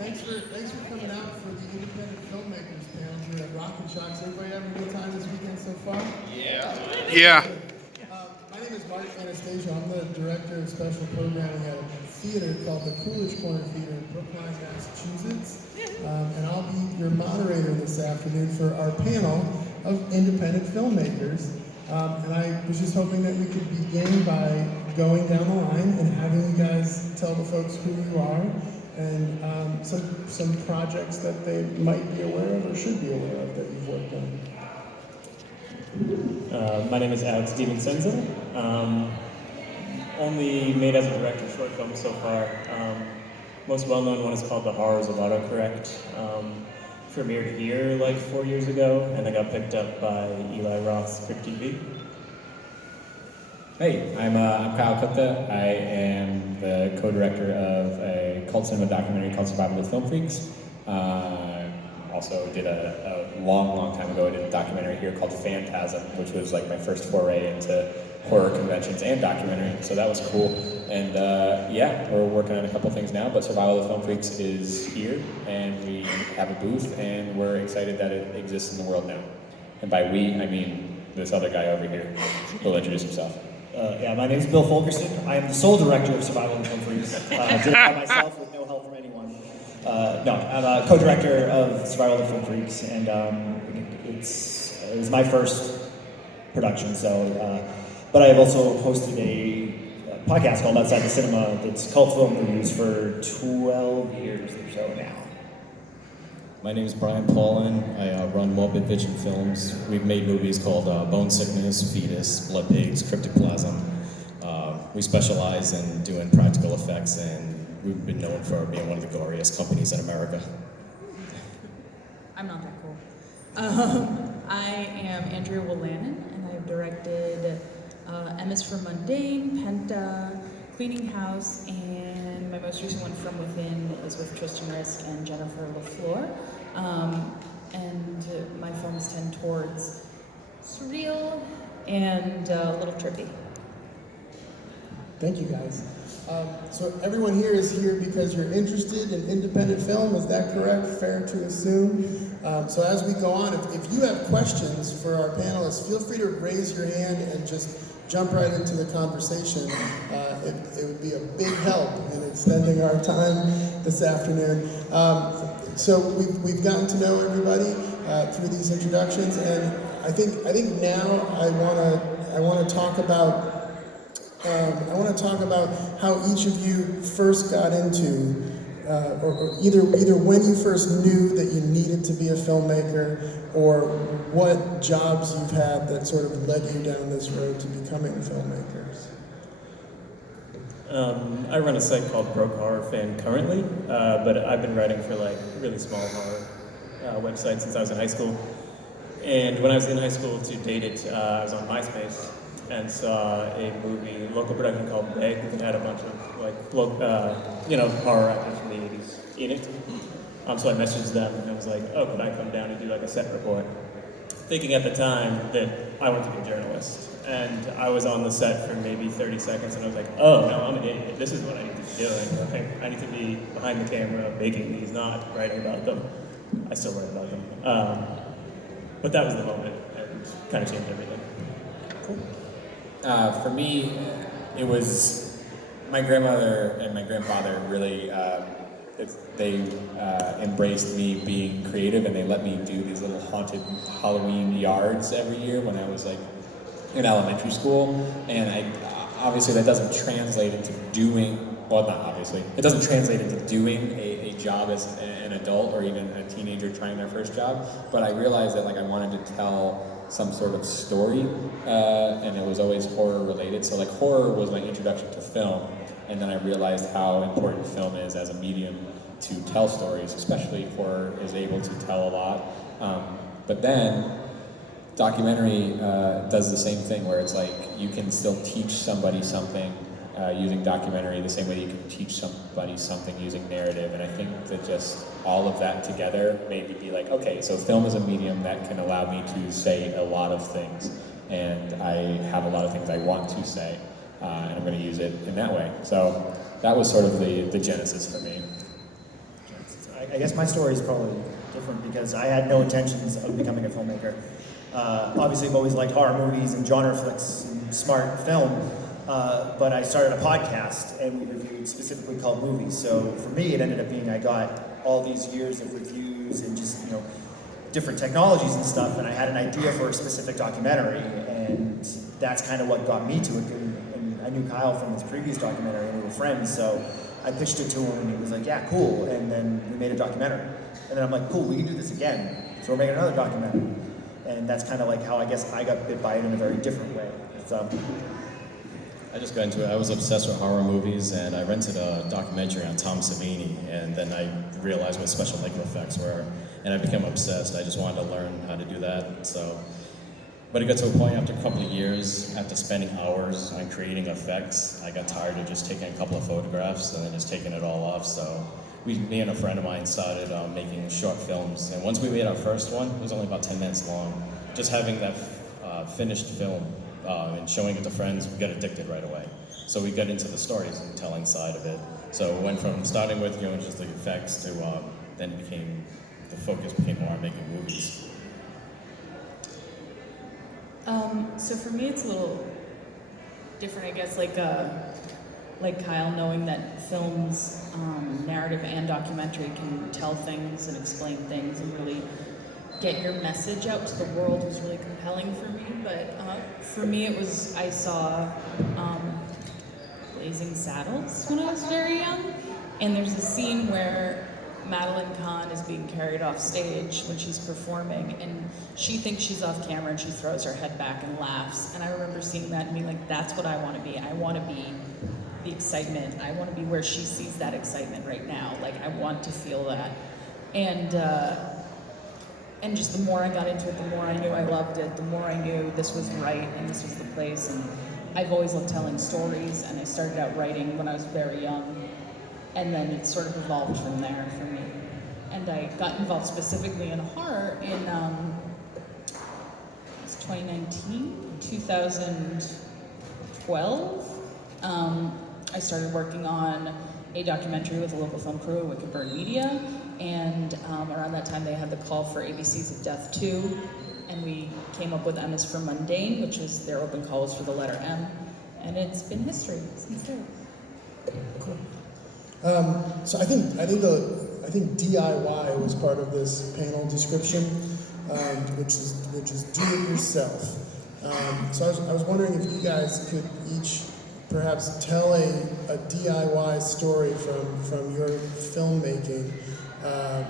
Thanks for coming out for the Independent Filmmakers panel here at Rocket Shocks. Everybody having a good time this weekend so far? Yeah. My name is Mark Anastasio. I'm the director of special programming at a theater called the Coolidge Corner Theater in Brookline, Massachusetts. And I'll be your moderator this afternoon for our panel of independent filmmakers. And I was just hoping that we could begin by going down the line and having you guys tell the folks who you are and some projects that they might be aware of or should be aware of that you've worked on. My name is Alex Divincenzeo. Only made as a director short films so far. Most well-known one is called The Horrors of Autocorrect. Premiered here like 4 years ago, and then got picked up by Eli Roth's Crypt TV. Hey, I'm Kyle Kuchta. I am the co-director of a cult cinema documentary called Survival of the Film Freaks. Also did a long time ago, I did a documentary here called Phantasm, which was like my first foray into horror conventions and documentary, so that was cool. And yeah, we're working on a couple things now, but Survival of the Film Freaks is here, and we have a booth, and we're excited that it exists in the world now. And by we, I mean this other guy over here. He'll introduce himself. Yeah, my name is Bill Fulkerson. I am the sole director of Survival of the Film Freaks. I did it by myself with no help from anyone. No, I'm a co-director of Survival of the Film Freaks, and it was my first production. So, but I have also hosted a podcast called Outside the Cinema that's cult film reviews for 12 years or so now. My name is Brian Paulin. I run Morbid Vision Films. We've made movies called Bone Sickness, Fetus, Blood Pigs, Cryptoplasm. We specialize in doing practical effects, and we've been known for being one of the goriest companies in America. I'm not that cool. I am Andrea Wolanin, and I've directed M is for Mundane, Penta, Cleaning House, and my most recent one, From Within, is with Tristan Risk and Jennifer LaFleur. And my films tend towards surreal and a little trippy. Thank you, guys. So everyone here is here because you're interested in independent film, is that correct? Fair to assume? So as we go on, if you have questions for our panelists, feel free to raise your hand and just jump right into the conversation. It would be a big help in extending our time this afternoon. So we've gotten to know everybody through these introductions, and I think now I want to talk about how each of you first got into, or either when you first knew that you needed to be a filmmaker, or what jobs you've had that sort of led you down this road to becoming filmmakers. I run a site called Broke Horror Fan currently, but I've been writing for like really small horror websites since I was in high school. And when I was in high school, to date it, I was on MySpace and saw a movie, local production called Beg, that had a bunch of like, horror actors from the 80s in it. So I messaged them and I was like, oh, could I come down and do like a set report? Thinking at the time that I wanted to be a journalist. And I was on the set for maybe 30 seconds and I was like, oh no, I'm an idiot. This is what I need to be doing. I need to be behind the camera making these, not writing about them. I still write about them. But that was the moment and kind of changed everything. Cool. For me, it was my grandmother and my grandfather really, they embraced me being creative, and they let me do these little haunted Halloween yards every year when I was like in elementary school. And obviously that doesn't translate into doing, well, not obviously, it doesn't translate into doing a job as an adult or even a teenager trying their first job. But I realized that like I wanted to tell some sort of story, and it was always horror related. So like horror was my introduction to film, and then I realized how important film is as a medium to tell stories, especially horror is able to tell a lot. But then documentary does the same thing, where it's like you can still teach somebody something using documentary the same way you can teach somebody something using narrative. And I think that just all of that together made me be like, okay, so film is a medium that can allow me to say a lot of things, and I have a lot of things I want to say, and I'm going to use it in that way. So that was sort of the genesis for me. I guess my story is probably different because I had no intentions of becoming a filmmaker. Obviously, I've always liked horror movies and genre flicks and smart film, but I started a podcast and we reviewed specifically called movies. So for me, it ended up being I got all these years of reviews and just, you know, different technologies and stuff, and I had an idea for a specific documentary, and that's kind of what got me to it. And I knew Kyle from his previous documentary, and we were friends, so I pitched it to him, and he was like, yeah, cool, and then we made a documentary. And then I'm like, cool, we can do this again. So we're making another documentary. And that's kind of like how I guess I got bit by it in a very different way. So I just got into it. I was obsessed with horror movies, and I rented a documentary on Tom Savini, and then I realized what special negative effects were, and I became obsessed. I just wanted to learn how to do that. So, but it got to a point after a couple of years, after spending hours on creating effects, I got tired of just taking a couple of photographs and then just taking it all off. So, me and a friend of mine started making short films, and once we made our first one, it was only about 10 minutes long. Just having that finished film and showing it to friends, we got addicted right away. So we got into the storytelling side of it. So it went from starting with just the effects to then the focus became more on making movies. So for me, it's a little different, I guess. Like Kyle, knowing that films, narrative and documentary can tell things and explain things and really get your message out to the world was really compelling for me. But for me, it was, I saw Blazing Saddles when I was very young, and there's a scene where Madeline Kahn is being carried off stage when she's performing, and she thinks she's off camera and she throws her head back and laughs. And I remember seeing that and being like, that's what I want to be. I want to be the excitement. I want to be where she sees that excitement right now. Like, I want to feel that. And just the more I got into it, the more I knew I loved it, the more I knew this was right and this was the place. And I've always loved telling stories, and I started out writing when I was very young, and then it sort of evolved from there for me. And I got involved specifically in horror in 2012. I started working on a documentary with a local film crew at Wicked Bird Media, and around that time they had the call for ABC's of Death 2, and we came up with M is for Mundane, which was their open call was for the letter M, and it's been history since then. Cool. So I think DIY was part of this panel description, which is do it yourself. So I was wondering if you guys could each perhaps tell a DIY story from your filmmaking. I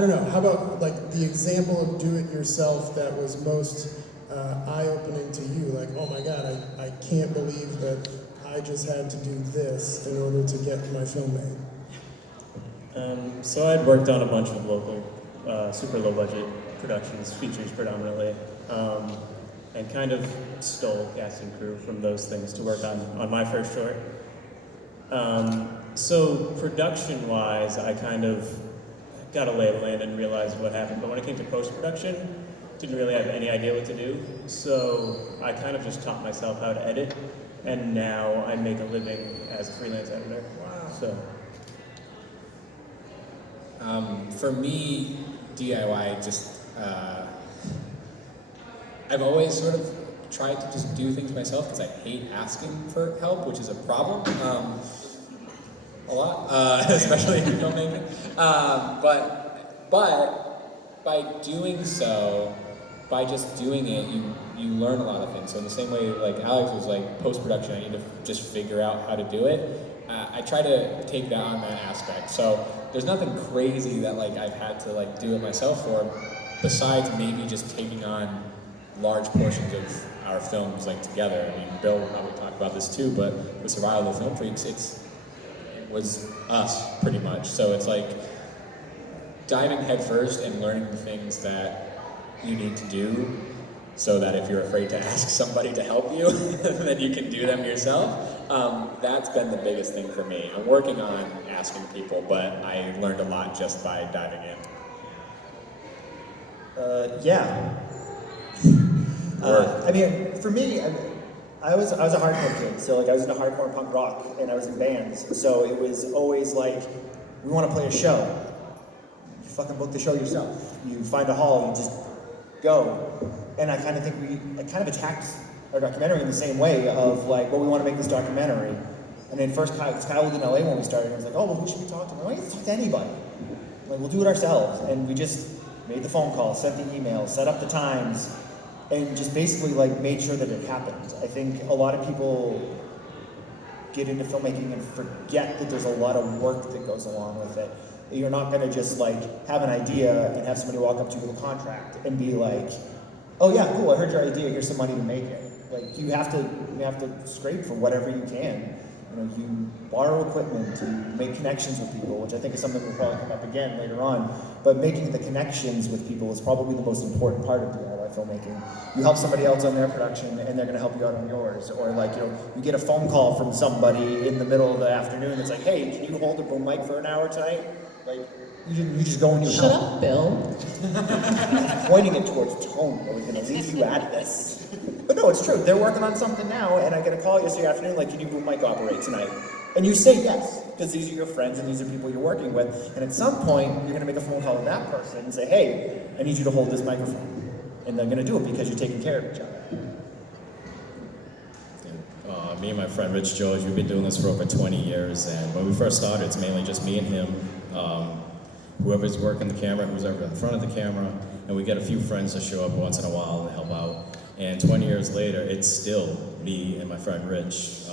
don't know. How about like the example of do it yourself that was most eye-opening to you? Like, oh my God, I can't believe that I just had to do this in order to get my film made. So I'd worked on a bunch of local, super low budget productions, features predominantly, and kind of stole cast and crew from those things to work on my first short. So production-wise, I kind of got a lay of the land and realized what happened, but when it came to post-production, didn't really have any idea what to do. So I kind of just taught myself how to edit, and now I make a living as a freelance editor. Wow. So. For me, DIY just, I've always sort of tried to just do things myself because I hate asking for help, which is a problem, a lot, especially in filmmaking. But by doing so, by just doing it, you learn a lot of things. So in the same way, like Alex was like, post-production, I need to just figure out how to do it. I try to take that on that aspect. So there's nothing crazy that like I've had to like do it myself for, besides maybe just taking on large portions of our films like together. I mean, Bill will probably talk about this too, but with Survival of the Film Freaks, it was us pretty much. So it's like diving headfirst and learning the things that you need to do, so that if you're afraid to ask somebody to help you, then you can do them yourself. That's been the biggest thing for me. I'm working on asking people, but I learned a lot just by diving in. Yeah. I mean, for me, I was a hardcore kid, so like I was into hardcore and punk rock, and I was in bands. So it was always like, we want to play a show. fucking book the show yourself. You find a hall, you just go. And I kind of think I kind of attacked our documentary in the same way of like, well, we want to make this documentary. And then first, Kyle lived in LA when we started, and I was like, oh, well, who should we talk to? We're like, talk to anybody. Like, we'll do it ourselves. And we just made the phone call, sent the email, set up the times, and just basically like made sure that it happened. I think a lot of people get into filmmaking and forget that there's a lot of work that goes along with it. You're not gonna just like have an idea and have somebody walk up to you with a contract and be like, oh yeah, cool, I heard your idea, here's some money to make it. Like you have to scrape for whatever you can. You know, you borrow equipment to make connections with people, which I think is something will probably come up again later on. But making the connections with people is probably the most important part of DIY filmmaking. You help somebody else on their production, and they're going to help you out on yours. Or like, you know, you get a phone call from somebody in the middle of the afternoon that's like, "Hey, can you hold a boom mic for an hour tonight?" Like, you just go and you Shut up, Bill. pointing it towards tone. I was going to leave you out of this. But no, it's true. They're working on something now, and I get a call yesterday afternoon, like, can you boom mic operate tonight? And you say yes, because these are your friends and these are people you're working with. And at some point, you're going to make a phone call to that person and say, hey, I need you to hold this microphone. And they're going to do it because you're taking care of each other. Me and my friend Rich George, we've been doing this for over 20 years, and when we first started, it's mainly just me and him. Whoever's working the camera, who's ever in front of the camera, and we get a few friends to show up once in a while and help out. And 20 years later, it's still me and my friend Rich.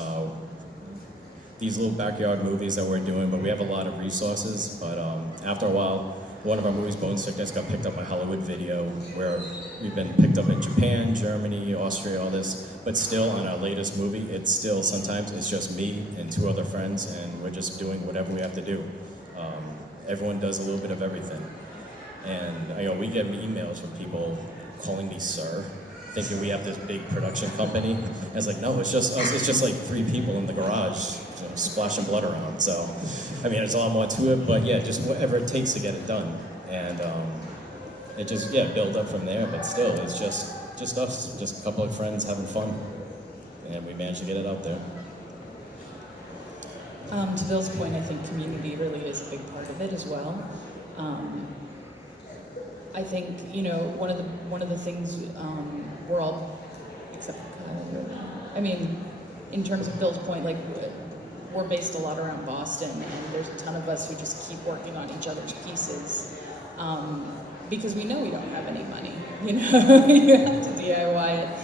These little backyard movies that we're doing, but we have a lot of resources. But after a while, one of our movies, Bone Sickness, got picked up by Hollywood Video, where we've been picked up in Japan, Germany, Austria, all this. But still, on our latest movie, it's still, sometimes it's just me and 2 other friends, and we're just doing whatever we have to do. Everyone does a little bit of everything. And you know, we get emails from people calling me sir, thinking we have this big production company. And it's like, no, it's just us. It's just like 3 people in the garage, you know, splashing blood around. So, I mean, there's a lot more to it, but yeah, just whatever it takes to get it done. And it just, yeah, build up from there, but still, it's just us, just a couple of friends having fun. And we managed to get it out there. To Bill's point, I think community really is a big part of it as well. I think, you know, one of the things we're all, except I mean, in terms of Bill's point, like we're based a lot around Boston, and there's a ton of us who just keep working on each other's pieces because we know we don't have any money. You know, you have to DIY it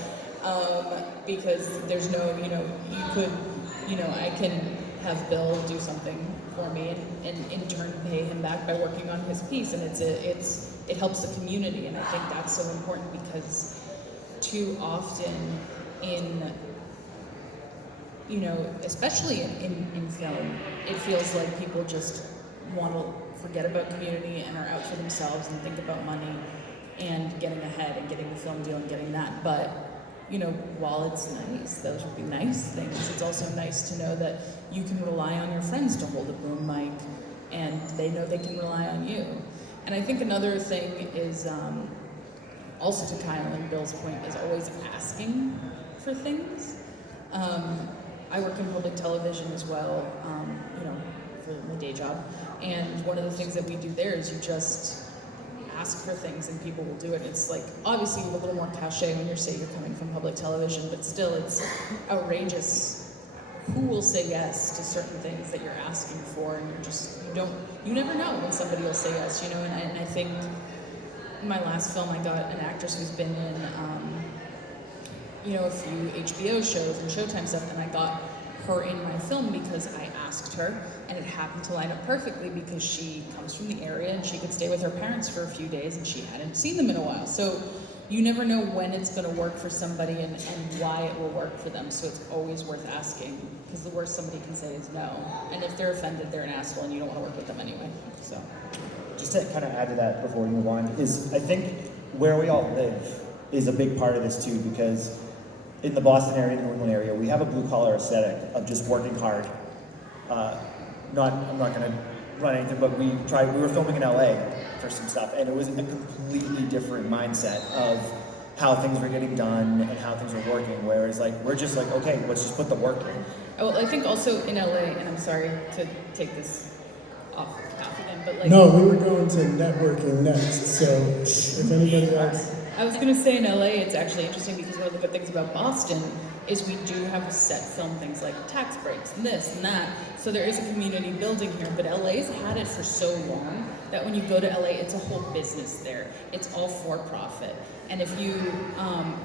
because there's no, you know, you could, you know, I can have Bill do something for me and in turn pay him back by working on his piece, and it helps the community, and I think that's so important because too often in, you know, especially in film, it feels like people just want to forget about community and are out for themselves and think about money and getting ahead and getting the film deal and getting that. But, you know, while it's nice, those would be nice things, it's also nice to know that you can rely on your friends to hold a boom mic and they know they can rely on you. And I think another thing is, also to Kyle and Bill's point, is always asking for things. I work in public television as well, you know, for my day job. And one of the things that we do there is you just ask for things and people will do it. It's like, obviously you have a little more cachet when you're coming from public television, but still it's outrageous who will say yes to certain things that you're asking for, and you never know when somebody will say yes, you know, and I think in my last film I got an actress who's been in, you know, a few HBO shows and Showtime stuff, and I got her in my film because I asked her, and it happened to line up perfectly because she comes from the area and she could stay with her parents for a few days and she hadn't seen them in a while. So you never know when it's going to work for somebody and why it will work for them, so it's always worth asking, because the worst somebody can say is no, and if they're offended, they're an asshole and you don't want to work with them anyway. So, just to kind of add to that before we move on, is I think where we all live is a big part of this too, because in the Boston area, the New England area, we have a blue-collar aesthetic of just working hard. I'm not going to run anything, but we were filming in LA for some stuff, and it was a completely different mindset of how things were getting done and how things were working, whereas like, we're just like, okay, let's just put the work in. well, I think also in LA, and I'm sorry to take this off path again, but like. No, we were going to networking next, so if anybody else. I was gonna say in LA, it's actually interesting because one of the good things about Boston is we do have set film things like tax breaks and this and that. So there is a community building here, but LA's had it for so long that when you go to LA, it's a whole business there. It's all for profit. And if you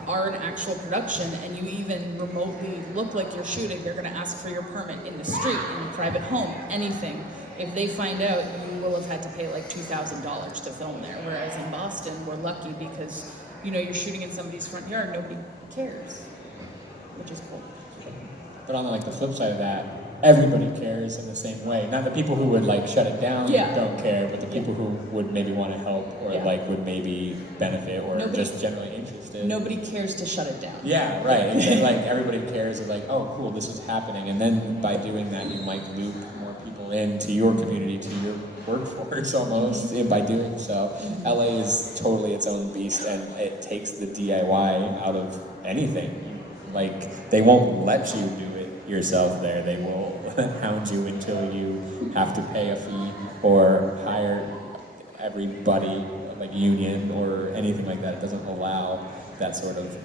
are an actual production and you even remotely look like you're shooting, they're gonna ask for your permit in the street, in a private home, anything. If they find out, you will have had to pay like $2,000 to film there. Whereas in Boston, we're lucky because, you know, you're shooting in somebody's front yard, nobody cares, which is cool. But on like the flip side of that, everybody cares in the same way. Not the people who would like shut it down don't care, but the people who would maybe want to help or like would maybe benefit or just generally interested. Nobody cares to shut it down. Yeah, right. And then like everybody cares of like, oh cool, this is happening. And then by doing that, you might loop more people into your community, to your workforce almost by doing so. LA is totally its own beast, and it takes the DIY out of anything. Like, they won't let you do it yourself there. They will hound you until you have to pay a fee or hire everybody, like union or anything like that. It doesn't allow that sort of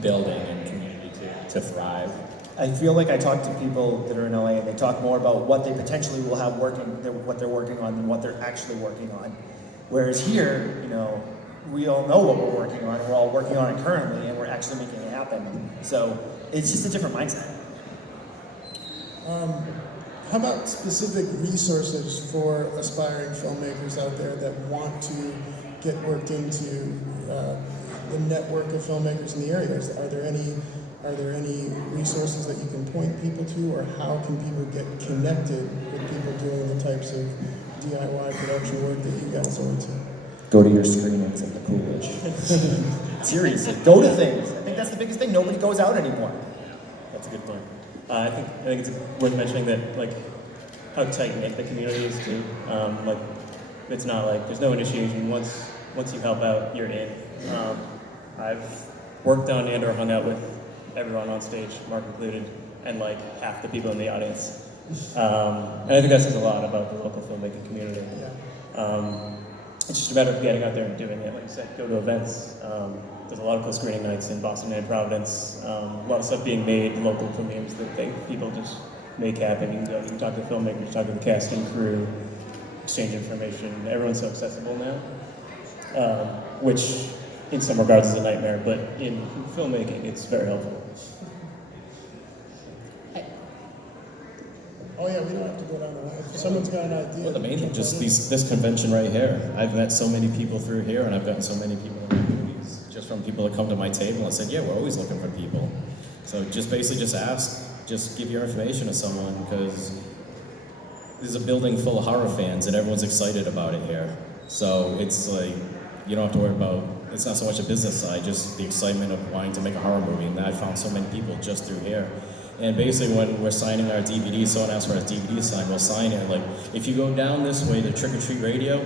building and community to thrive. I feel like I talk to people that are in LA and they talk more about what they potentially will have working, what they're working on than what they're actually working on. Whereas here, you know, we all know what we're working on, we're all working on it currently, and we're actually making it happen. So it's just a different mindset. How about specific resources for aspiring filmmakers out there that want to get worked into the network of filmmakers in the area? Are there any resources that you can point people to, or how can people get connected with people doing the types of DIY production work that you guys are into? Go to your screenings at the Coolidge. Seriously, go to things. I think that's the biggest thing. Nobody goes out anymore. That's a good point. I think it's worth mentioning that like how tight knit the community is too. Like it's not like there's no initiation. Once you help out, you're in. I've worked on and or hung out with everyone on stage, Mark included, and like half the people in the audience. And I think that says a lot about the local filmmaking community. It's just a matter of getting out there and doing it. Like you said, go to events. There's a lot of cool screening nights in Boston and Providence. A lot of stuff being made, local premieres that people just make happen. You can talk to the filmmakers, talk to the cast and crew, exchange information. Everyone's so accessible now, which in some regards is a nightmare, but in filmmaking, it's very helpful. Oh yeah, we don't have to go down the line. If someone's got an idea. Well, the main thing, just this convention right here. I've met so many people through here, and I've gotten so many people in my movies, just from people that come to my table and said, yeah, we're always looking for people. So just basically just ask, just give your information to someone, because there's a building full of horror fans, and everyone's excited about it here. So it's like, you don't have to worry about, it's not so much a business side, just the excitement of wanting to make a horror movie, and I found so many people just through here. And basically when we're signing our DVD, someone asks for our DVD signed, we'll sign it. Like, if you go down this way to Trick or Treat Radio,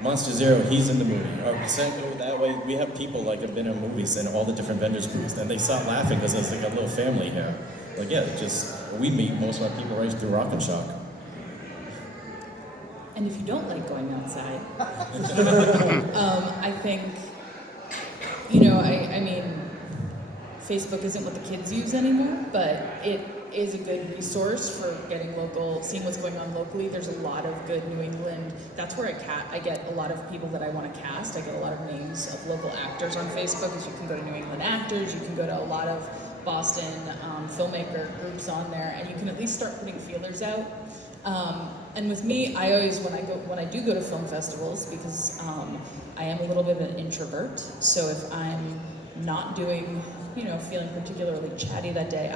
Monster Zero, he's in the movie. Or go that way, we have people like have been in movies and all the different vendors booths, and they start laughing because there's like a little family here. Like, yeah, we meet most of our people right through Rock and Shock. And if you don't like going outside, I think, I mean, Facebook isn't what the kids use anymore, but it is a good resource for getting local, seeing what's going on locally. There's a lot of good New England, that's where I get a lot of people that I want to cast. I get a lot of names of local actors on Facebook, because you can go to New England Actors, you can go to a lot of Boston filmmaker groups on there, and you can at least start putting feelers out. And with me, I always, when I do go to film festivals, because I am a little bit of an introvert, so if I'm not doing, feeling particularly chatty that day,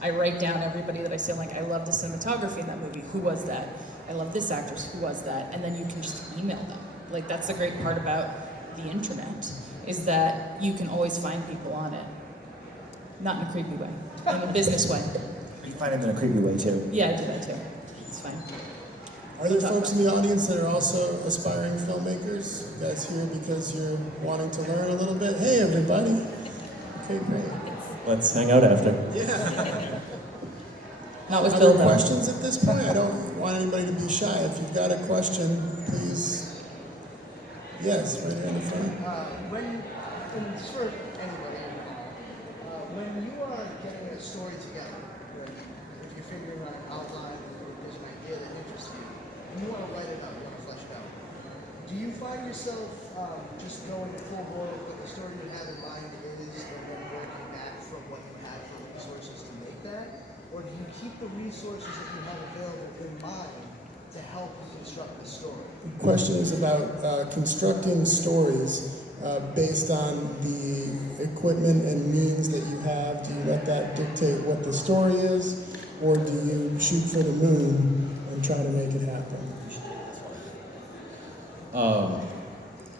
I write down everybody that I see. I'm like, I love the cinematography in that movie. Who was that? I love this actress. Who was that? And then you can just email them. Like, that's the great part about the internet, is that you can always find people on it. Not in a creepy way, in a business way. You find them in a creepy way too. Yeah, I do that too. It's fine. Are there folks in the audience that are also aspiring filmmakers? You guys here because you're wanting to learn a little bit? Hey, everybody. Okay, great. Let's hang out after. Yeah. Not with Other Bill, though. questions at this point? I don't. want anybody to be shy. If you've got a question, please. Yes, right here in the front. And it's for anybody involved, when you are getting a story together, if you're figuring out an outline, or there's an idea that interests you, and you want to write it out, you want to flesh it out, do you find yourself just going full bore with what the story you have in mind is, and then working back from what you have for resources to make that? Or do you keep the resources that you have available in mind to help you construct the story? The question is about constructing stories based on the equipment and means that you have. Do you let that dictate what the story is, or do you shoot for the moon and try to make it happen?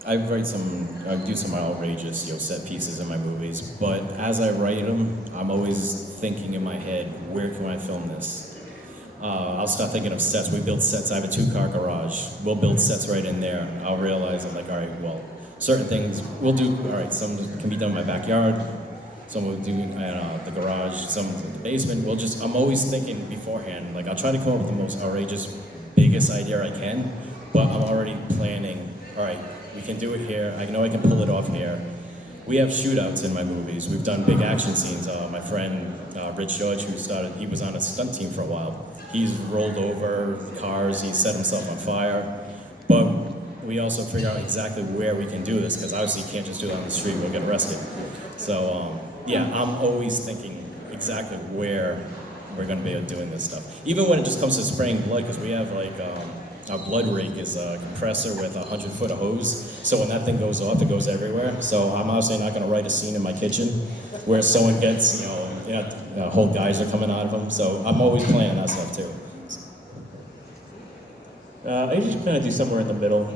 I do some outrageous, set pieces in my movies, but as I write them, I'm always thinking in my head, where can I film this? I'll start thinking of sets. We build sets. I have a 2-car garage. We'll build sets right in there. I'll realize I'm like, all right, well, certain things we'll do. All right, some can be done in my backyard. Some we'll do in the garage. Some in the basement. I'm always thinking beforehand. Like I'll try to come up with the most outrageous, biggest idea I can, but I'm already planning. All right, we can do it here. I know I can pull it off here. We have shootouts in my movies. We've done big action scenes. My friend Rich George, he was on a stunt team for a while. He's rolled over cars. He set himself on fire. But we also figure out exactly where we can do this, because obviously you can't just do it on the street. We'll get arrested. So I'm always thinking exactly where we're going to be doing this stuff. Even when it just comes to spraying blood, because we have our blood rake is a compressor with a 100-foot hose. So when that thing goes off, it goes everywhere. So I'm obviously not going to write a scene in my kitchen where someone gets, whole guys are coming out of them. So I'm always planning that stuff too. I usually kind of do somewhere in the middle.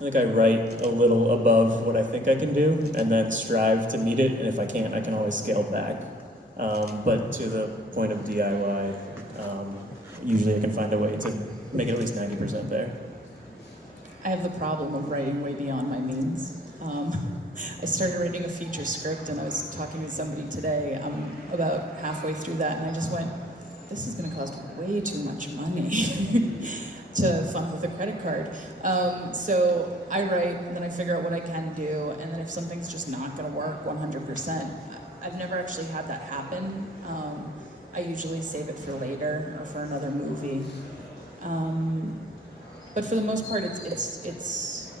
I think I write a little above what I think I can do, and then strive to meet it. And if I can't, I can always scale back. But to the point of DIY, usually I can find a way to make it at least 90% there. I have the problem of writing way beyond my means. I started writing a feature script, and I was talking to somebody today. I'm about halfway through that, and I just went, this is going to cost way too much money to fund with a credit card. So I write, and then I figure out what I can do, and then if something's just not going to work 100%, I've never actually had that happen. I usually save it for later or for another movie. But for the most part, it's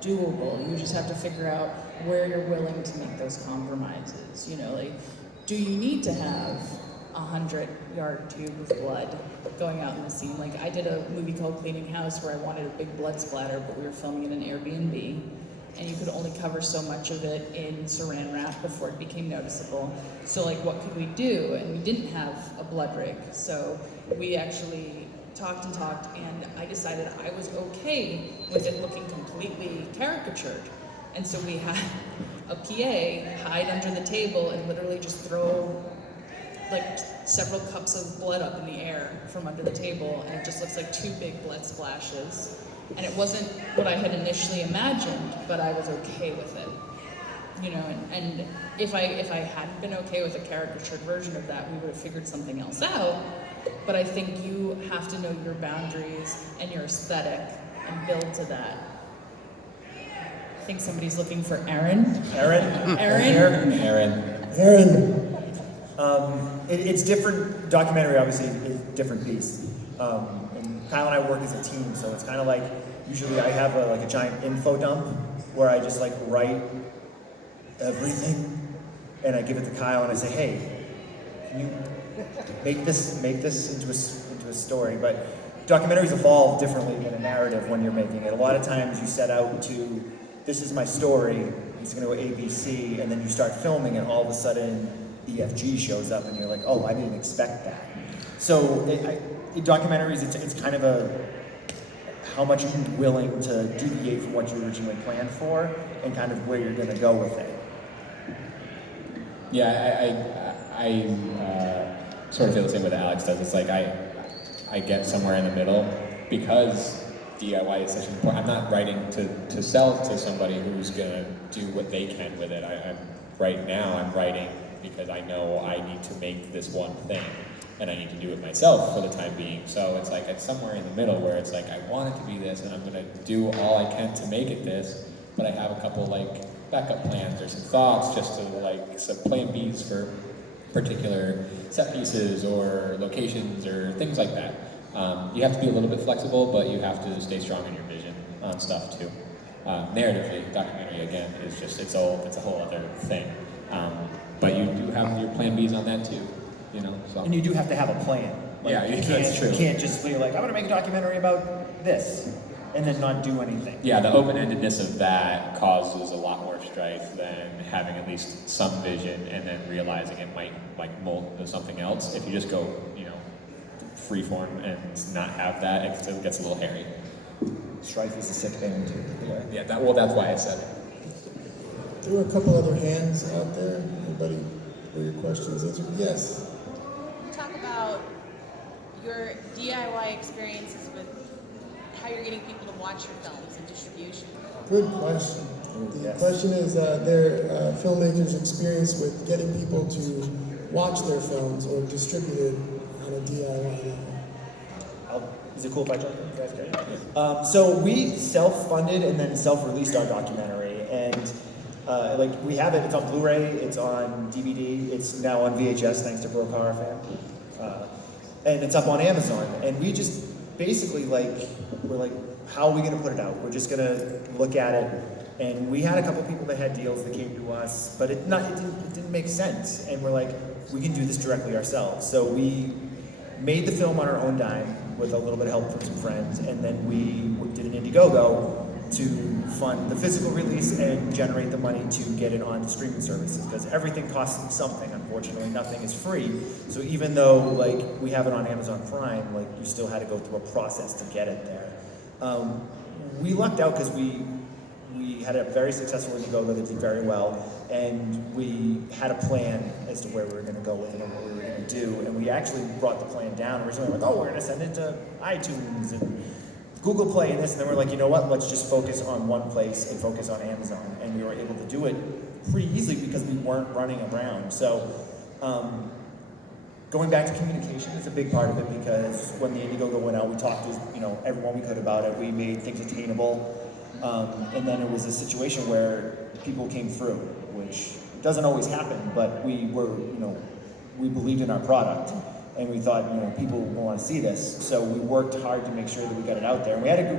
doable. You just have to figure out where you're willing to make those compromises. Do you need to have 100-yard tube of blood going out in the scene? Like I did a movie called Cleaning House where I wanted a big blood splatter, but we were filming in an Airbnb, and you could only cover so much of it in saran wrap before it became noticeable. So what could we do? And we didn't have a blood rig, so we actually talked, and I decided I was okay with it looking completely caricatured. And so we had a PA hide under the table and literally just throw several cups of blood up in the air from under the table, and it just looks like 2 big blood splashes. And it wasn't what I had initially imagined, but I was okay with it. And if I hadn't been okay with a caricatured version of that, we would have figured something else out. But I think you have to know your boundaries and your aesthetic and build to that. I think somebody's looking for Aaron. Aaron. It's different. Documentary obviously is a different beast. And Kyle and I work as a team, so it's kind of like usually I have a giant info dump where I just write everything, and I give it to Kyle and I say, hey, can you make this into a story? But documentaries evolve differently than a narrative when you're making it. A lot of times you set out to, this is my story, it's going to go A, B, C, and then you start filming and all of a sudden EFG shows up and you're like, oh, I didn't expect that. So in documentaries, it's kind of how much are you willing to deviate from what you originally planned for and kind of where you're going to go with it. Yeah, I sort of feel the same way that Alex does. It's like I get somewhere in the middle because DIY is such an important. I'm not writing to sell to somebody who's gonna do what they can with it. I'm writing because I know I need to make this one thing, and I need to do it myself for the time being. So it's like it's somewhere in the middle where it's like I want it to be this, and I'm gonna do all I can to make it this, but I have a couple like backup plans or some thoughts just to like some plan Bs for particular set pieces or locations or things like that. You have to be a little bit flexible, but you have to stay strong in your vision on stuff too. Narratively, documentary again is just it's a whole other thing. But you do have your plan Bs on that too, you know. So. And you do have to have a plan. Like, Yeah, you that's true. You can't just be like, I'm gonna make a documentary about this, and then not do anything. Yeah, the open-endedness of that causes a lot more strife than having at least some vision and then realizing it might like mold into something else. If you just go, you know, freeform and not have that, it still gets a little hairy. Strife is a sick thing too. Yeah, that's why I said it. There were a couple other hands out there. Anybody, were your questions answered? Yes. Can you talk about your DIY experiences with how you're getting people to watch your films and distribution? Good question. The Yes. question is their filmmakers' experience with getting people to watch their films or distribute it on a DIY level. Is it cool if I jump in? You guys ready? So we self-funded and then self-released our documentary, and like we have it. It's on Blu-ray, it's on DVD, it's now on VHS thanks to Brokaw fan, and it's up on Amazon. And we just basically we're like, how are we going to put it out? We're just going to look at it. And we had a couple people that had deals that came to us, but it didn't make sense. And we're like, we can do this directly ourselves. So we made the film on our own dime with a little bit of help from some friends, and then we did an Indiegogo to fund the physical release and generate the money to get it onto streaming services, because everything costs something. Unfortunately, nothing is free. So even though like we have it on Amazon Prime, like you still had to go through a process to get it there. We lucked out because we had a very successful Indiegogo that did very well, and we had a plan as to where we were going to go with it and what we were going to do. And we actually brought the plan down. Originally, we're like, oh, we're going to send it to iTunes and Google Play and this, and then we're like, you know what? Let's just focus on one place and focus on Amazon. And we were able to do it pretty easily because we weren't running around. So going back to communication is a big part of it, because when the Indiegogo went out, we talked to everyone we could about it. We made things attainable. And then it was a situation where people came through, which doesn't always happen, but we believed in our product, and we thought, people will want to see this. So we worked hard to make sure that we got it out there. And we had a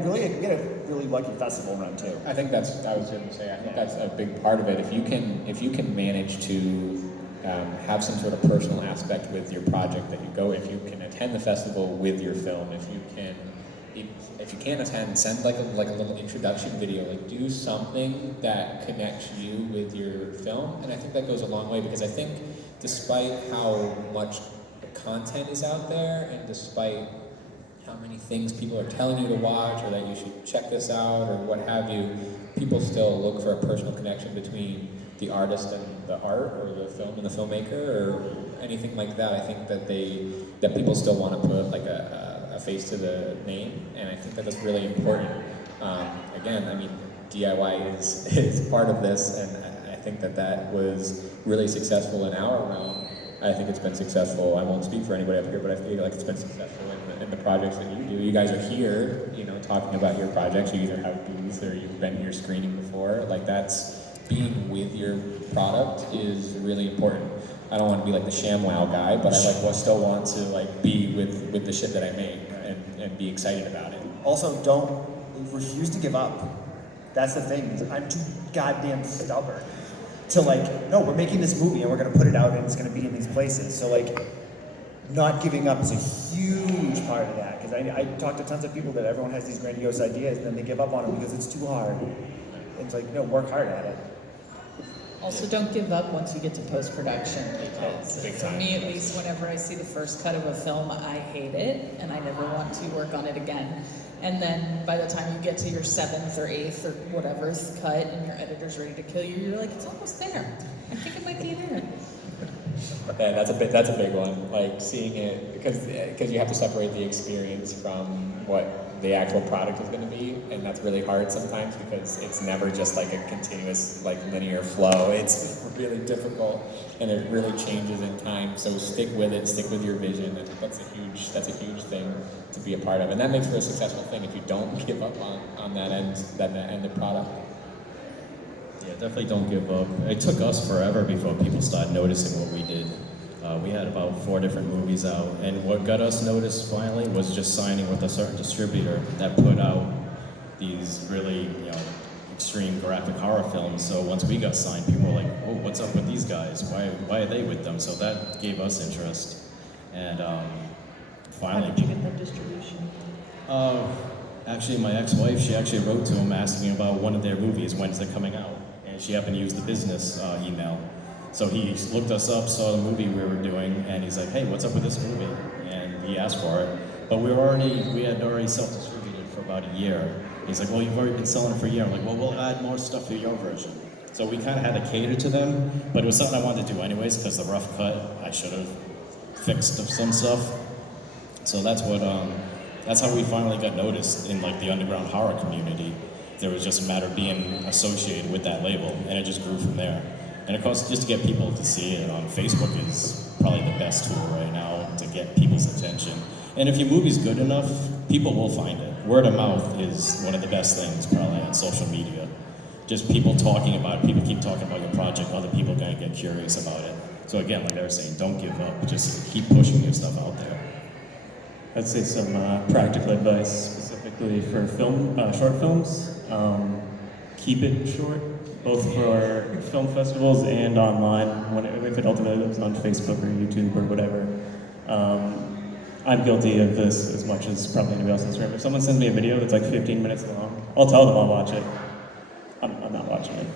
really lucky festival run too. I think that's a big part of it. If you can manage to have some sort of personal aspect with your project that you go, if you can attend the festival with your film, if you can't attend, send like a little introduction video, like do something that connects you with your film. And I think that goes a long way, because I think despite how much content is out there, and despite how many things people are telling you to watch or that you should check this out or what have you, people still look for a personal connection between the artist and the art, or the film and the filmmaker, or anything like that. I think that people still want to put like a face to the name, and I think that that's really important. Again, I mean, DIY is part of this, and I think that was really successful in our realm. I think it's been successful. I won't speak for anybody up here, but I feel like it's been successful in the projects that you do. You guys are here, talking about your projects. You either have booths or you've been here screening before. Like, that's being with your product is really important. I don't want to be like the ShamWow guy, but I still want to be with the shit that I make and be excited about it. Also, don't refuse to give up. That's the thing. I'm too goddamn stubborn to no, we're making this movie and we're gonna put it out and it's gonna be in these places. So not giving up is a huge part of that, because I talk to tons of people that everyone has these grandiose ideas and then they give up on them because it's too hard. And it's no, work hard at it. Also, don't give up once you get to post-production, because for me at least, whenever I see the first cut of a film, I hate it and I never want to work on it again. And then by the time you get to your 7th or 8th or whatever's cut and your editor's ready to kill you, you're like, it's almost there. I think it might be there. Yeah, that's a big one. Seeing it, because you have to separate the experience from what the actual product is going to be, and that's really hard sometimes because it's never just like a continuous like linear flow. It's really difficult, and it really changes in time. So stick with it, stick with your vision, and that's a huge thing to be a part of, and that makes for a successful thing if you don't give up on that end product. Yeah, definitely don't give up. It took us forever before people started noticing what we did. We had about 4 different movies out, and what got us noticed finally was just signing with a certain distributor that put out these really, extreme graphic horror films. So once we got signed, people were like, "Oh, what's up with these guys? Why are they with them?" So that gave us interest, and finally. How did you get that distribution? Actually, my ex-wife, she actually wrote to him asking about one of their movies, when's it coming out, and she happened to use the business email. So he looked us up, saw the movie we were doing, and he's like, "Hey, what's up with this movie?" And he asked for it. But we had already self-distributed for about a year. He's like, "Well, you've already been selling it for a year." I'm like, "Well, we'll add more stuff to your version." So we kind of had to cater to them, but it was something I wanted to do anyways, because the rough cut, I should have fixed some stuff. So that's how we finally got noticed in like the underground horror community. There was just a matter of being associated with that label, and it just grew from there. And of course, just to get people to see it on Facebook is probably the best tool right now to get people's attention. And if your movie's good enough, people will find it. Word of mouth is one of the best things probably on social media. Just people talking about it, people keep talking about your project, other people are gonna get curious about it. So again, like they were saying, don't give up, just keep pushing your stuff out there. I'd say some practical advice specifically for short films. Keep it short, both for film festivals and online, if it ultimately lives on Facebook or YouTube or whatever. I'm guilty of this as much as probably anybody else in this room. If someone sends me a video that's like 15 minutes long, I'll tell them I'll watch it. I'm not watching it.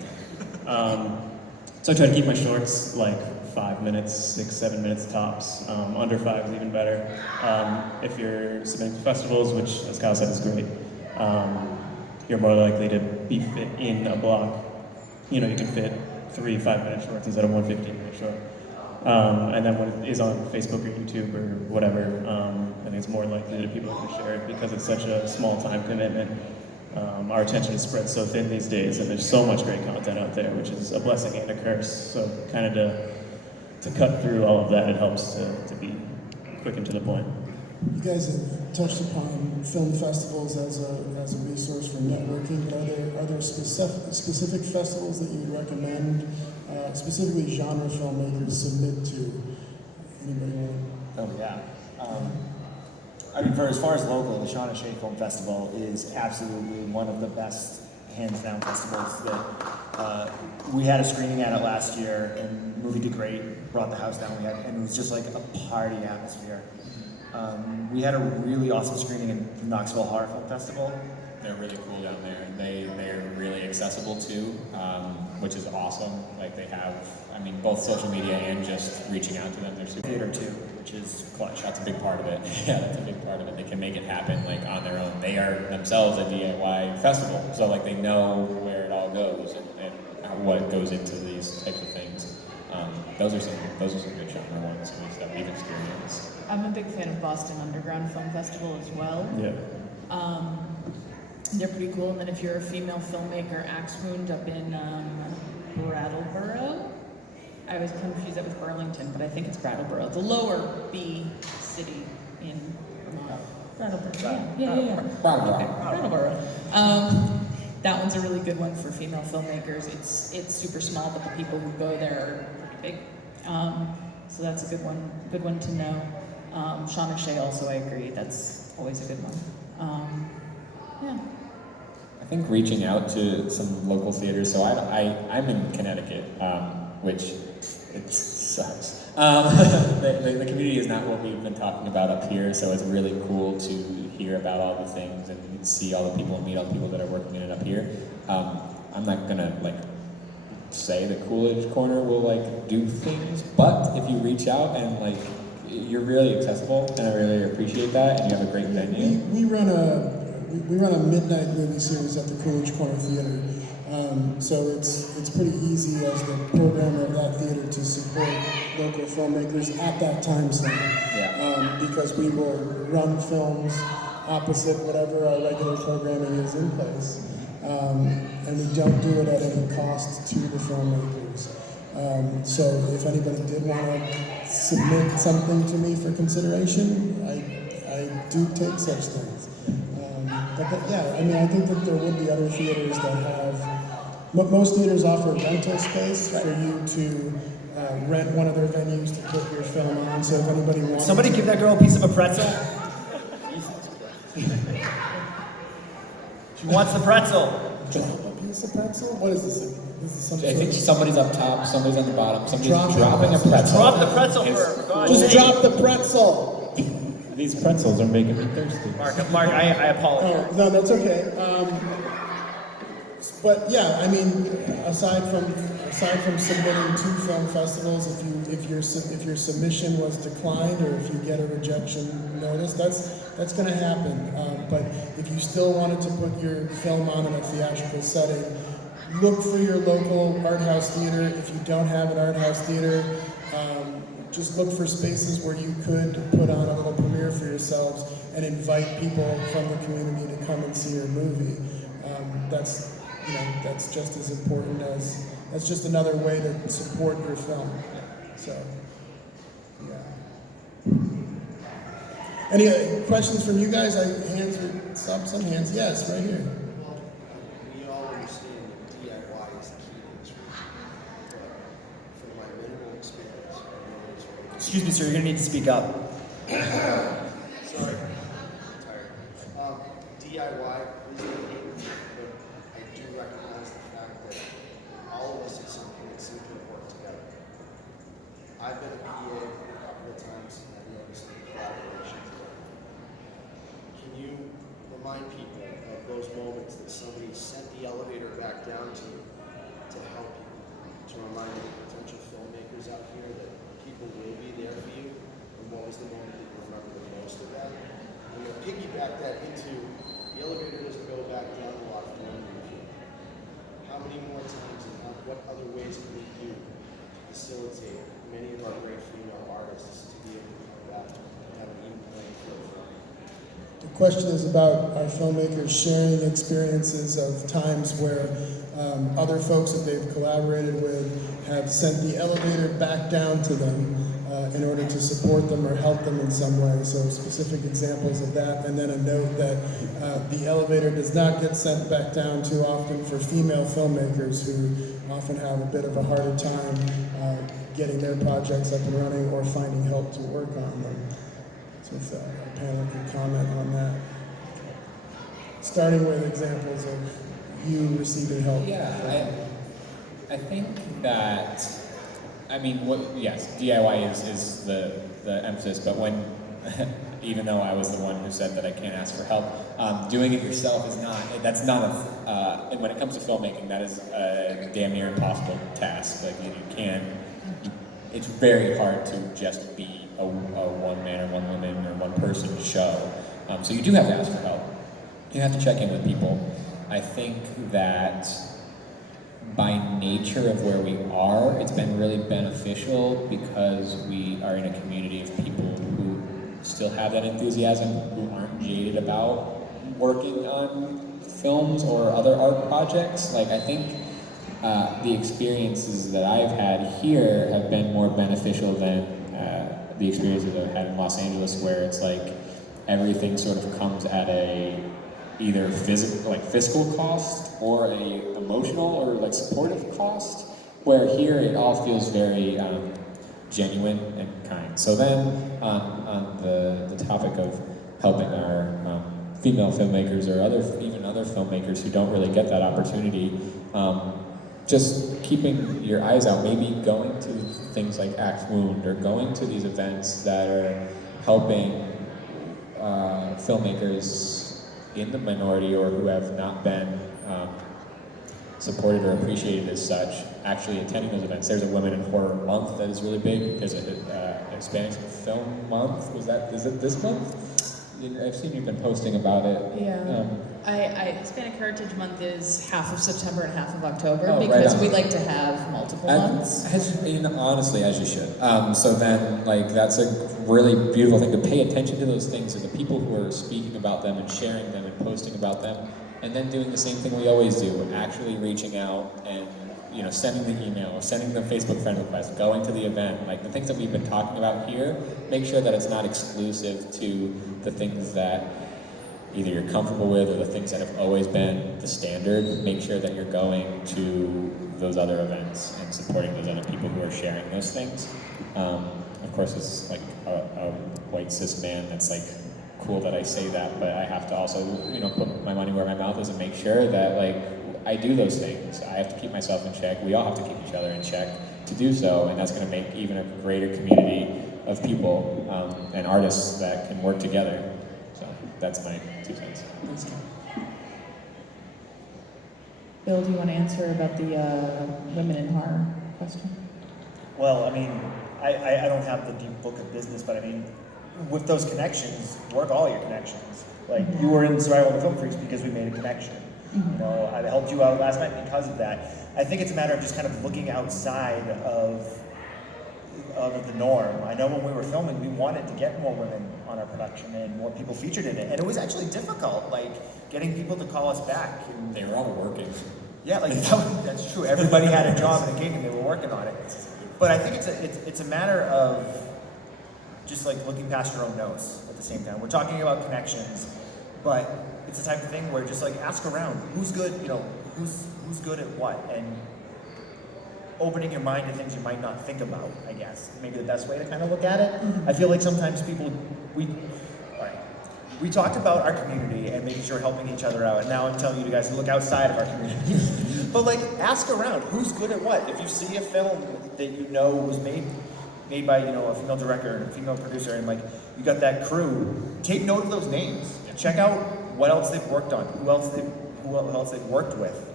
So I try to keep my shorts like 5 minutes, 6, 7 minutes tops. Under 5 is even better. If you're submitting to festivals, which, as Kyle said, is great, you're more likely to be fit in a block. You can fit 3 5-minute shorts instead of one 15-minute short. And then when it is on Facebook or YouTube or whatever, I think it's more likely that people can share it because it's such a small time commitment. Our attention is spread so thin these days, and there's so much great content out there, which is a blessing and a curse. So kind of to cut through all of that, it helps to be quick and to the point. You guys have touched upon film festivals as a resource for networking. Are there specific festivals that you would recommend, specifically genre filmmakers submit to? Anybody want? Oh yeah. I mean, for as far as local, the Shauna Shea Film Festival is absolutely one of the best, hands down, festivals that we had a screening at it last year, and the movie did great, brought the house down. And it was just like a party atmosphere. We had a really awesome screening at Knoxville Horror Film Festival. They're really cool down there. They're really accessible too, which is awesome. Like they have, both social media and just reaching out to them. They're super. Theater too, which is clutch. That's a big part of it. Yeah, that's a big part of it. They can make it happen like on their own. They are themselves a DIY festival, so like they know where it all goes and what goes into these types of things. Those are some good genre ones that we've experienced. I'm a big fan of Boston Underground Film Festival as well. Yeah. They're pretty cool. And then if you're a female filmmaker, Axe Wound up in Brattleboro. I was confused that with Burlington, but I think it's Brattleboro, the lower B city in Vermont. Brattleboro. Yeah. Brattleboro. That one's a really good one for female filmmakers. It's super small, but the people who go there are pretty big. So that's a good one to know. Shauna Shea also, I agree, that's always a good one. Yeah. I think reaching out to some local theaters. So I'm in Connecticut, which it sucks. The community is not what we've been talking about up here, so it's really cool to hear about all the things and see all the people and meet all the people that are working in it up here. I'm not gonna say the Coolidge Corner will do things, but if you reach out and you're really accessible, and I really appreciate that, and you have a great venue. We run a midnight movie series at the Coolidge Corner Theater, so it's pretty easy as the programmer of that theater to support local filmmakers at that time slot. Yeah. Because we will run films opposite whatever our regular programming is in place. And we don't do it at any cost to the filmmakers. So if anybody did want to submit something to me for consideration, I do take such things. Yeah, I mean, I think that there would be other theaters that have, most theaters offer rental space for you to rent one of their venues to put your film on. So if anybody wants, Somebody give that girl a piece of a pretzel. She wants the pretzel. Drop a piece of pretzel? What is this? This is some I sort think of- somebody's up top, somebody's on the bottom, somebody's Drop dropping a it. pretzel. Drop the pretzel for God's Just sake. drop the pretzel. These pretzels are making me thirsty. Mark, I apologize. Oh, no, that's okay. But yeah, I mean, aside from submitting to film festivals, if your submission was declined or if you get a rejection notice, that's going to happen. But if you still wanted to put your film on in a theatrical setting, look for your local art house theater. If you don't have an art house theater, just look for spaces where you could put on a little premiere for yourselves and invite people from the community to come and see your movie. That's just as important as, that's just another way to support your film. So, yeah. Any questions from you guys? Hands are some hands. Yes, right here. We all understand that DIY is the key to this region. But from my minimal experience, I know it's very Excuse me, sir, you're gonna need to speak up. Sorry, I'm tired. DIY is the key, but I do recognize the fact that all of us at some point simply work together. I've been a PA a couple of times, and I've noticed the collaboration together. Can you remind people of those moments that somebody sent the elevator back down to you to help you, to remind the potential filmmakers out here that people will be there for you? And what was the moment that you remember the most of that? And to piggyback that into the elevator doesn't go back down a lot for one reason. How many more times and what other ways can we do to facilitate many of our great female artists to be able to come back and have an even playing field for them? The question is about our filmmakers sharing experiences of times where other folks that they've collaborated with have sent the elevator back down to them in order to support them or help them in some way. So specific examples of that, and then a note that the elevator does not get sent back down too often for female filmmakers who often have a bit of a harder time getting their projects up and running or finding help to work on them. So if our panel can comment on that. Starting with examples of you receiving help. Yeah, I think that, I mean, yes, DIY is the emphasis, but when, even though I was the one who said that I can't ask for help, doing it yourself is not, and when it comes to filmmaking, that is a damn near impossible task. Like, you can't, it's very hard to just be a one man or one woman or one person show. So you do have to ask for help. You have to check in with people. I think that by nature of where we are, it's been really beneficial because we are in a community of people who still have that enthusiasm, who aren't jaded about working on films or other art projects. Like, I think the experiences that I've had here have been more beneficial than the experiences I've had in Los Angeles, where it's like everything sort of comes at a either fiscal cost or a emotional or like supportive cost, where here it all feels very genuine and kind. So then on the topic of helping our female filmmakers or even other filmmakers who don't really get that opportunity, just keeping your eyes out, maybe going to things like Act Wound or going to these events that are helping filmmakers in the minority or who have not been supported or appreciated as such, actually attending those events. There's a Women in Horror Month that is really big. There's a Hispanic Film Month. Is it this month? I've seen you've been posting about it. Yeah. Hispanic Heritage Month is half of September and half of October because we like to have multiple months. Honestly, as you should. So then, like, that's a really beautiful thing to pay attention to those things and the people who are speaking about them and sharing them and posting about them, and then doing the same thing we always do, actually reaching out and sending the email, sending the Facebook friend request, going to the event, like the things that we've been talking about here. Make sure that it's not exclusive to the things that either you're comfortable with or the things that have always been the standard. Make sure that you're going to those other events and supporting those other people who are sharing those things. Of course, it's like a white cis man that's like cool that I say that, but I have to also put my money where my mouth is and make sure that like I do those things. I have to keep myself in check. We all have to keep each other in check to do so, and that's going to make even a greater community of people and artists that can work together. So that's my 2 cents. Thanks, Ken. Bill, do you want to answer about the women in horror question? Well, I mean, I don't have the deep book of business, but I mean, with those connections, work all your connections. Like, you were in Survival of the Film Freaks because we made a connection. I helped you out last night because of that. I think it's a matter of just kind of looking outside of the norm. I know when we were filming, we wanted to get more women on our production and more people featured in it. And it was actually difficult, like, getting people to call us back. And they were all working. Yeah, like, that's true. Everybody had a job and a gig and they were working on it. But I think it's a matter of just, like, looking past your own nose at the same time. We're talking about connections, but it's the type of thing where just, like, ask around. Who's good, who's good at what? And opening your mind to things you might not think about, I guess. Maybe the best way to kind of look at it. I feel like sometimes we talked about our community and making sure we're helping each other out, and now I'm telling you guys to look outside of our community. But like, ask around, who's good at what? If you see a film that you know was made by a female director and a female producer, and like you got that crew, take note of those names. Check out what else they've worked on, who else they've worked with,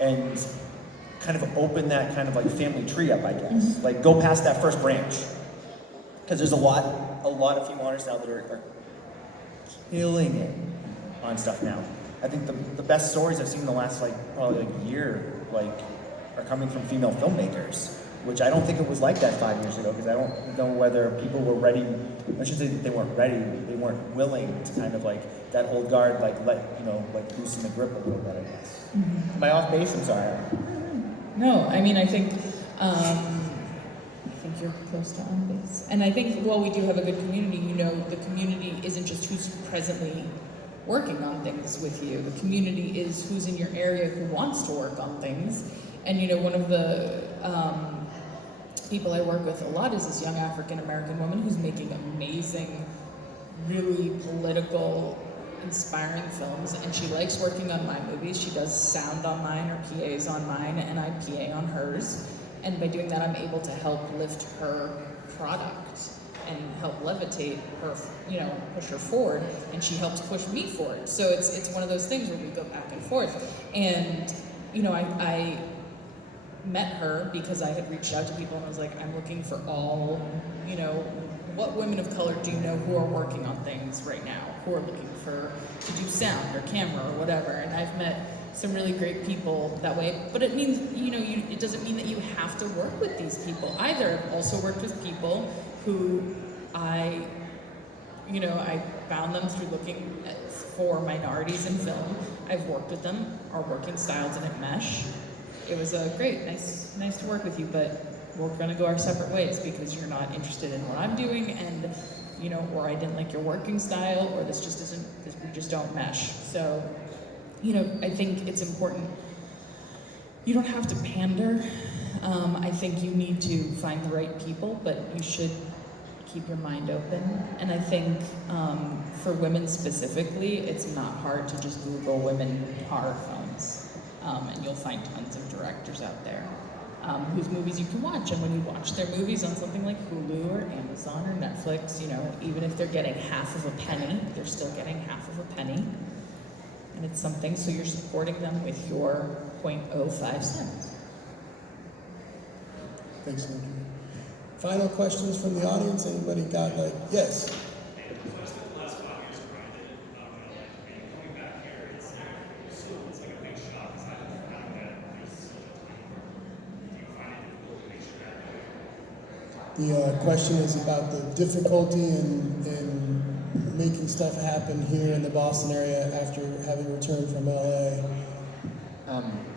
and kind of open that kind of like family tree up, I guess. Like, go past that first branch, because there's a lot of female artists out there are killing it on stuff now. I think the best stories I've seen in the last probably year are coming from female filmmakers, which I don't think it was like that 5 years ago, because I don't know whether people were ready. I should say that they weren't ready, they weren't willing to kind of like that old guard, loosen the grip a little bit, I guess. Am I off base? I'm sorry. No, I mean, I think you're close to on base. And I think while we do have a good community, the community isn't just who's presently working on things with you. The community is who's in your area who wants to work on things. And one of the people I work with a lot is this young African-American woman who's making amazing, really political, inspiring films, and she likes working on my movies. She does sound on mine, or PAs on mine, and I PA on hers. And by doing that, I'm able to help lift her product and help levitate her, push her forward, and she helps push me forward. So it's one of those things where we go back and forth. And I met her because I had reached out to people and I was like, I'm looking for all, what women of color do you know who are working on things right now, who are looking to do sound or camera or whatever. And I've met some really great people that way, but it means, it doesn't mean that you have to work with these people either. I've also worked with people who I found them through looking for minorities in film. I've worked with them, our working styles didn't mesh. It was great, nice to work with you, but we're gonna go our separate ways because you're not interested in what I'm doing, and or I didn't like your working style, or this we just don't mesh. So, I think it's important. You don't have to pander. I think you need to find the right people, but you should keep your mind open. And I think for women specifically, it's not hard to just Google women horror films, and you'll find tons of directors out there whose movies you can watch. And when you watch their movies on something like Hulu or Amazon or Netflix, even if they're getting half of a penny, they're still getting half of a penny. And it's something, so you're supporting them with your 0.05 cents. Thanks, Andrew. Final questions from the audience? Anybody got yes? The question is about the difficulty in making stuff happen here in the Boston area after having returned from LA.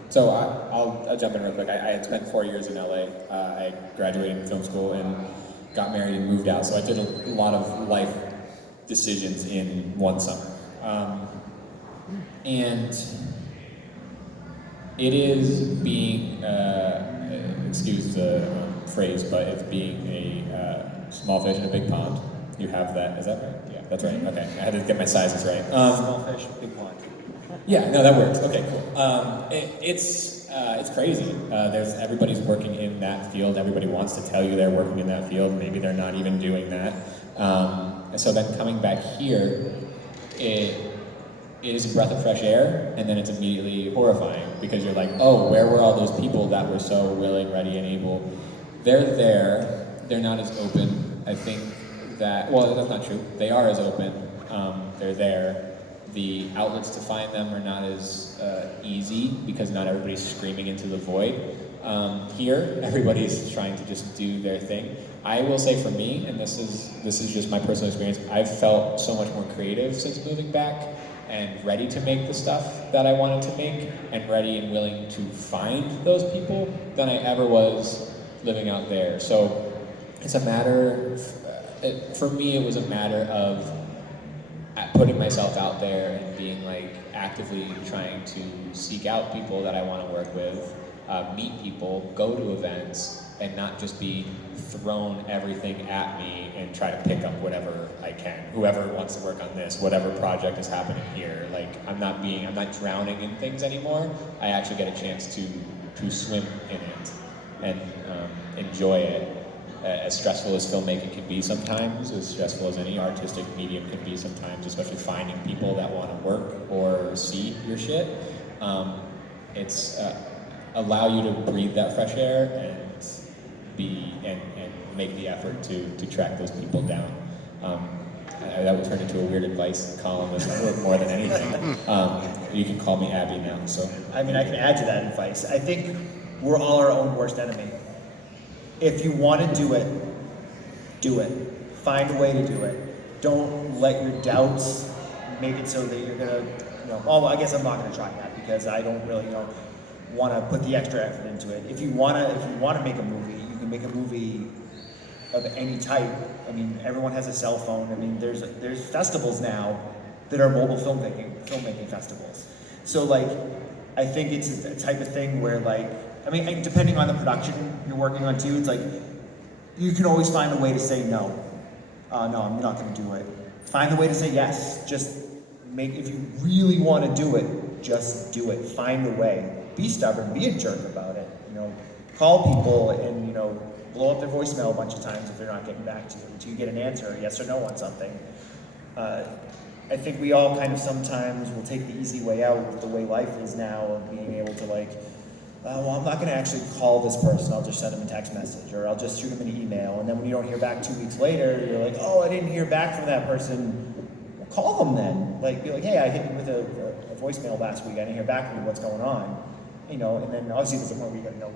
So I'll jump in real quick. I had spent 4 years in LA. I graduated in film school and got married and moved out. So I did a lot of life decisions in one summer. And it is being, excuse the phrase, but it's being a small fish in a big pond. You have that, is that right? Yeah, that's right. Okay, I had to get my sizes right. Small fish, big pond. Yeah, no, that works. Okay, cool. It's crazy. Everybody's working in that field. Everybody wants to tell you they're working in that field. Maybe they're not even doing that. And so then coming back here, it is a breath of fresh air, and then it's immediately horrifying because you're like, oh, where were all those people that were so willing, ready, and able? They're there. They're not as open. I think that, well, that's not true. They are as open. They're there. The outlets to find them are not as easy because not everybody's screaming into the void. Here, everybody's trying to just do their thing. I will say for me, and this is just my personal experience, I've felt so much more creative since moving back and ready to make the stuff that I wanted to make and ready and willing to find those people than I ever was living out there. So it's a matter, for me it was a matter of putting myself out there and being like actively trying to seek out people that I want to work with, meet people, go to events, and not just be thrown everything at me and try to pick up whatever I can. Whoever wants to work on this, whatever project is happening here. Like I'm not drowning in things anymore. I actually get a chance to swim in it and enjoy it. As stressful as filmmaking can be sometimes, as stressful as any artistic medium can be sometimes, especially finding people that want to work or see your shit. It's allow you to breathe that fresh air and make the effort to track those people down. That would turn into a weird advice column more than anything. You can call me Abby now. So I mean, I can add to that advice. I think we're all our own worst enemy. If you want to do it, do it. Find a way to do it. Don't let your doubts make it so that you're gonna, well, I guess I'm not gonna try that because I don't really, want to put the extra effort into it. If you want to make a movie, you can make a movie of any type. I mean, everyone has a cell phone. I mean, there's festivals now that are mobile filmmaking festivals. So like, I think it's a type of thing where like, I mean, depending on the production you're working on too, it's like, you can always find a way to say no. No, I'm not gonna do it. Find a way to say yes. If you really want to do it, just do it. Find a way. Be stubborn, be a jerk about it. Call people and, blow up their voicemail a bunch of times if they're not getting back to you until you get an answer, a yes or no on something. I think we all kind of sometimes will take the easy way out with the way life is now of being able to like, well, I'm not going to actually call this person, I'll just send them a text message, or I'll just shoot them an email, and then when you don't hear back 2 weeks later, you're like, oh, I didn't hear back from that person. Well, call them then. Like, be like, hey, I hit you with a voicemail last week, I didn't hear back from you, what's going on? And then obviously there's a point where you got to know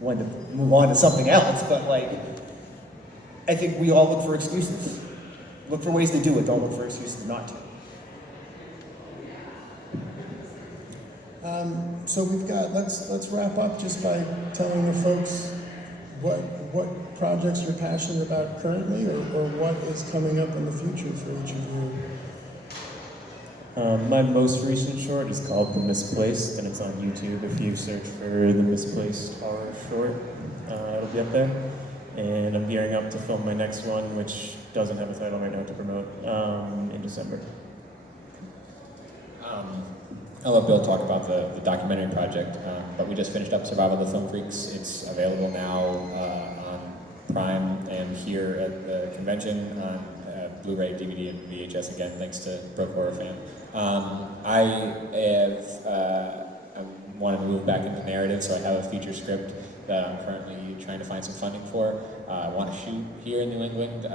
when to move on to something else, but like, I think we all look for excuses. Look for ways to do it, don't look for excuses not to. So we've got, let's wrap up just by telling the folks what projects you're passionate about currently or what is coming up in the future for each of you. My most recent short is called The Misplaced, and it's on YouTube. If you search for The Misplaced horror short, it'll be up there. And I'm gearing up to film my next one, which doesn't have a title right now to promote, in December. I'll let Bill talk about the documentary project, but we just finished up Survival of the Film Freaks. It's available now on Prime and here at the convention on Blu-ray, DVD, and VHS again, thanks to Broke Horror Fan. I want to move back into narrative, so I have a feature script that I'm currently trying to find some funding for. I want to shoot here in New England.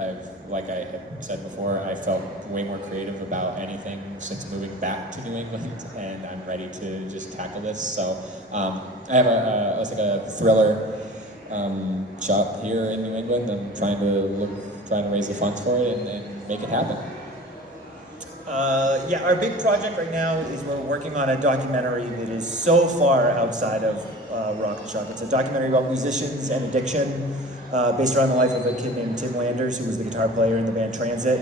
Like I had said before, I felt way more creative about anything since moving back to New England, and I'm ready to just tackle this. So I have a thriller shot here in New England. I'm trying to raise the funds for it and make it happen. Yeah, our big project right now is we're working on a documentary that is so far outside of rock and shock. It's a documentary about musicians and addiction, based around the life of a kid named Tim Landers, who was the guitar player in the band Transit.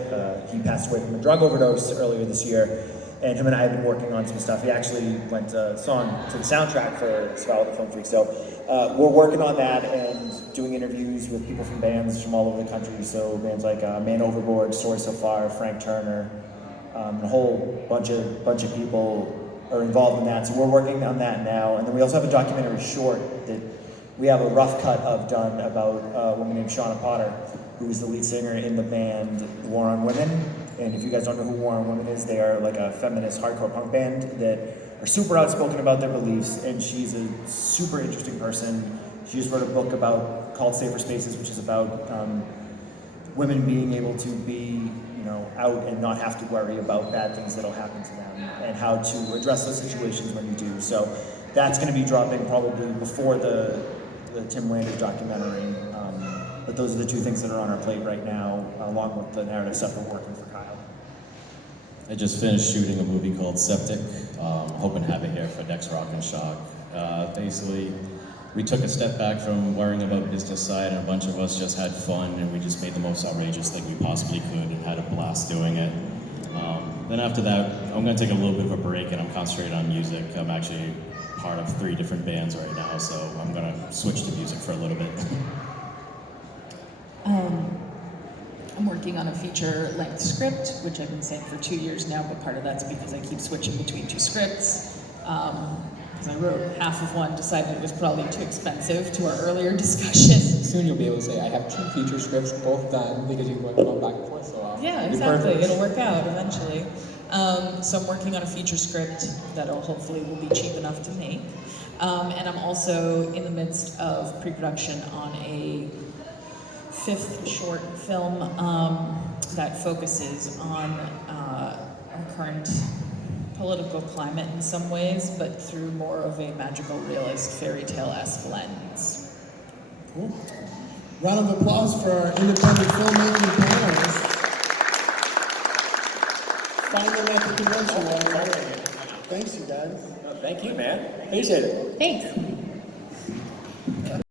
He passed away from a drug overdose earlier this year, and him and I have been working on some stuff. He actually lent a song to the soundtrack for Survival of the Film Freak. So we're working on that and doing interviews with people from bands from all over the country. So bands like Man Overboard, Story So Far, Frank Turner, a whole bunch of people are involved in that. So we're working on that now. And then we also have a documentary short that we have a rough cut of done about a woman named Shauna Potter, who is the lead singer in the band War on Women. And if you guys don't know who War on Women is, they are like a feminist hardcore punk band that are super outspoken about their beliefs, and she's a super interesting person. She just wrote a book called Safer Spaces, which is about women being able to be, out and not have to worry about bad things that'll happen to them, and how to address those situations when you do. So that's going to be dropping probably before the Tim Landers documentary. But those are the two things that are on our plate right now, along with the narrative stuff we're working for Kyle. I just finished shooting a movie called Septic. Hoping to have it here for next Rock and Shock. Basically, we took a step back from worrying about business side, and a bunch of us just had fun, and we just made the most outrageous thing we possibly could and had a blast doing it. Then after that, I'm going to take a little bit of a break, and I'm concentrating on music. I'm actually part of 3 different bands right now, so I'm going to switch to music for a little bit. I'm working on a feature-length script, which I've been saying for 2 years now, but part of that's because I keep switching between 2 scripts. Because I wrote half of one, decided it was probably too expensive to our earlier discussion. Soon you'll be able to say, I have 2 feature scripts, both done, because you've gone back and forth, so yeah, it'll be exactly. perfect. It'll work out eventually. So I'm working on a feature script that'll hopefully will be cheap enough to make. And I'm also in the midst of pre-production on a 5th short film that focuses on our current political climate in some ways, but through more of a magical realist fairy tale-esque lens. Cool. Round of applause for our independent filmmaking panelists. Find them at the convention. Thanks, you guys. Thank you, man. Appreciate it. Thanks.